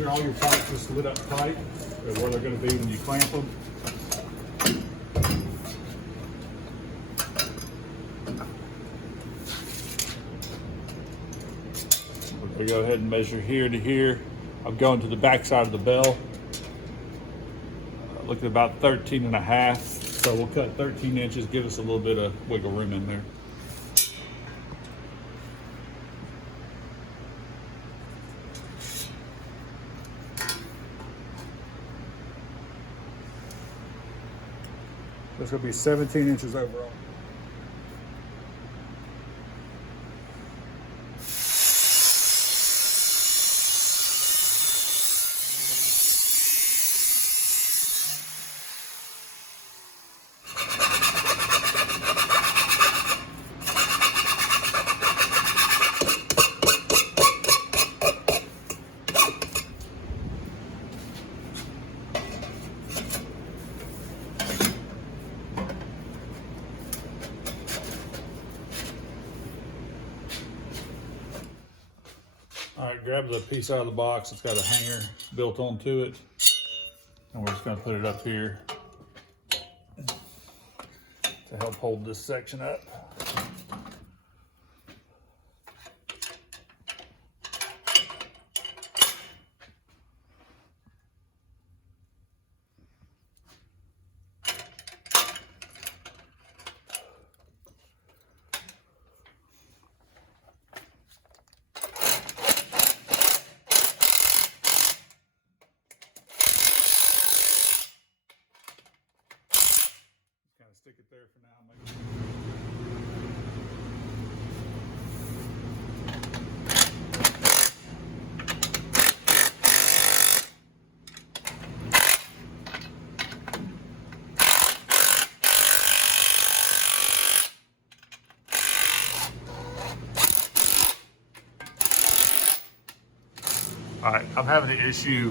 sure all your parts are slid up tight, or where they're going to be when you clamp them. We go ahead and measure here to here. I'm going to the back side of the bell. Looking at about 13 and a half. So we'll cut 13 inches, give us a little bit of wiggle room in there. That's going to be 17 inches overall. All right, grab the piece out of the box. It's got a hanger built onto it. And we're just gonna put it up here to help hold this section up. Stick it there for now. All right, I'm having an issue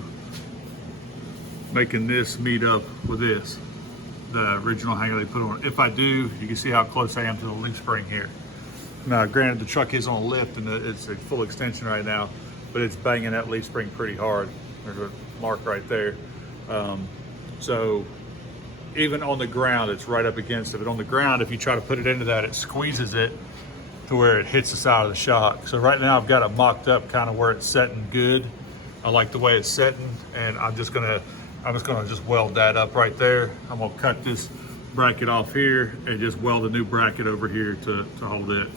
making this meet up with this. The original hanger they put on. If I do, you can see how close I am to the leaf spring here. Now, granted, the truck is on a lift and it's a full extension right now, but it's banging that leaf spring pretty hard. There's a mark right there. So even on the ground, it's right up against it. But on the ground, if you try to put it into that, it squeezes it to where it hits the side of the shock. So right now I've got it mocked up kind of where it's setting good. I like the way it's setting, and I'm just gonna just weld that up right there. I'm gonna cut this bracket off here and just weld a new bracket over here to hold it.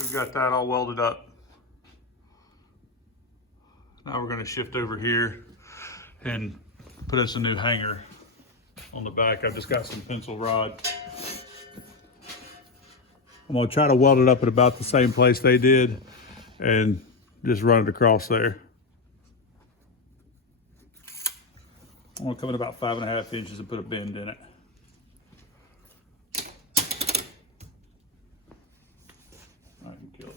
We've got that all welded up. Now we're going to shift over here and put us a new hanger on the back. I've just got some pencil rod. I'm going to try to weld it up at about the same place they did and just run it across there. I'm going to come in about 5.5 inches and put a bend in it. I can kill it.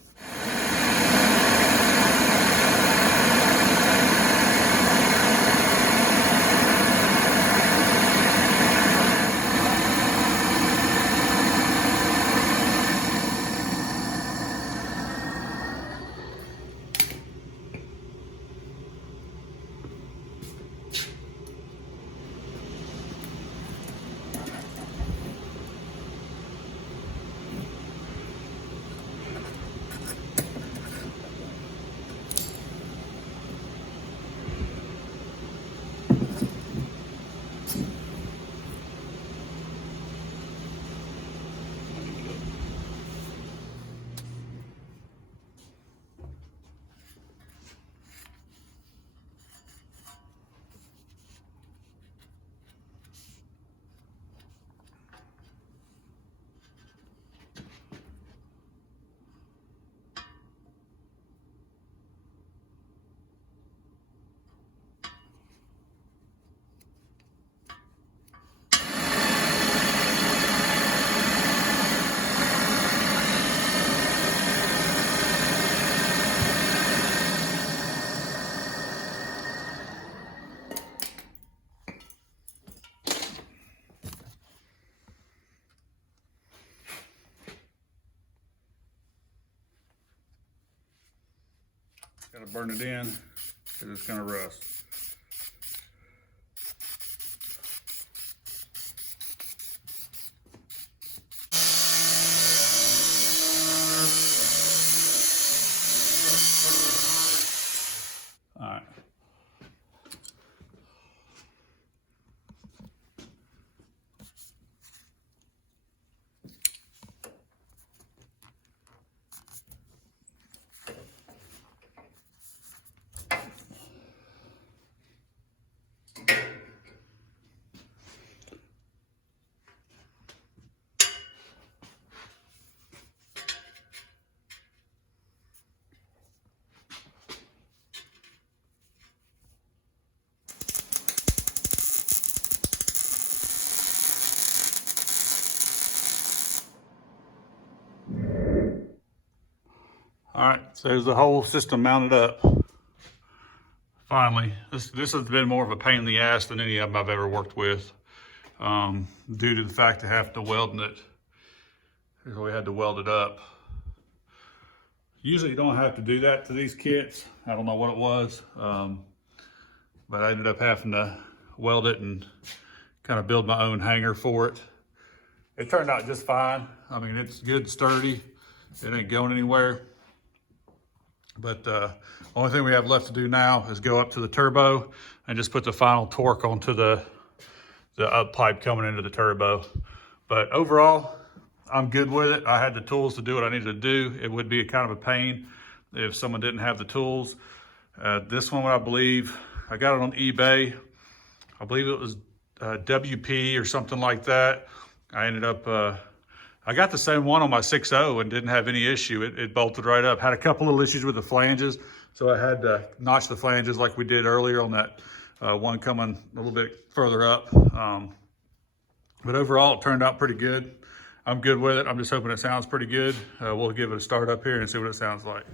Gotta burn it in because it's gonna rust. All right. All right, so there's the whole system mounted up. Finally, this has been more of a pain in the ass than any of them I've ever worked with, due to the fact of having to weld it. Here's where we had to weld it up. Usually you don't have to do that to these kits. I don't know what it was, but I ended up having to weld it and kind of build my own hanger for it. It turned out just fine. I mean, it's good, sturdy. It ain't going anywhere. But only thing we have left to do now is go up to the turbo and just put the final torque onto the up pipe coming into the turbo. But overall, I'm good with it. I had the tools to do what I needed to do. It would be a kind of a pain if someone didn't have the tools. This one, I believe, I got it on eBay. I believe it was WP or something like that. I ended up, I got the same one on my 6.0 and didn't have any issue. It bolted right up. Had a couple little issues with the flanges, so I had to notch the flanges like we did earlier on that one coming a little bit further up. But overall, it turned out pretty good. I'm good with it. I'm just hoping it sounds pretty good. We'll give it a start up here and see what it sounds like.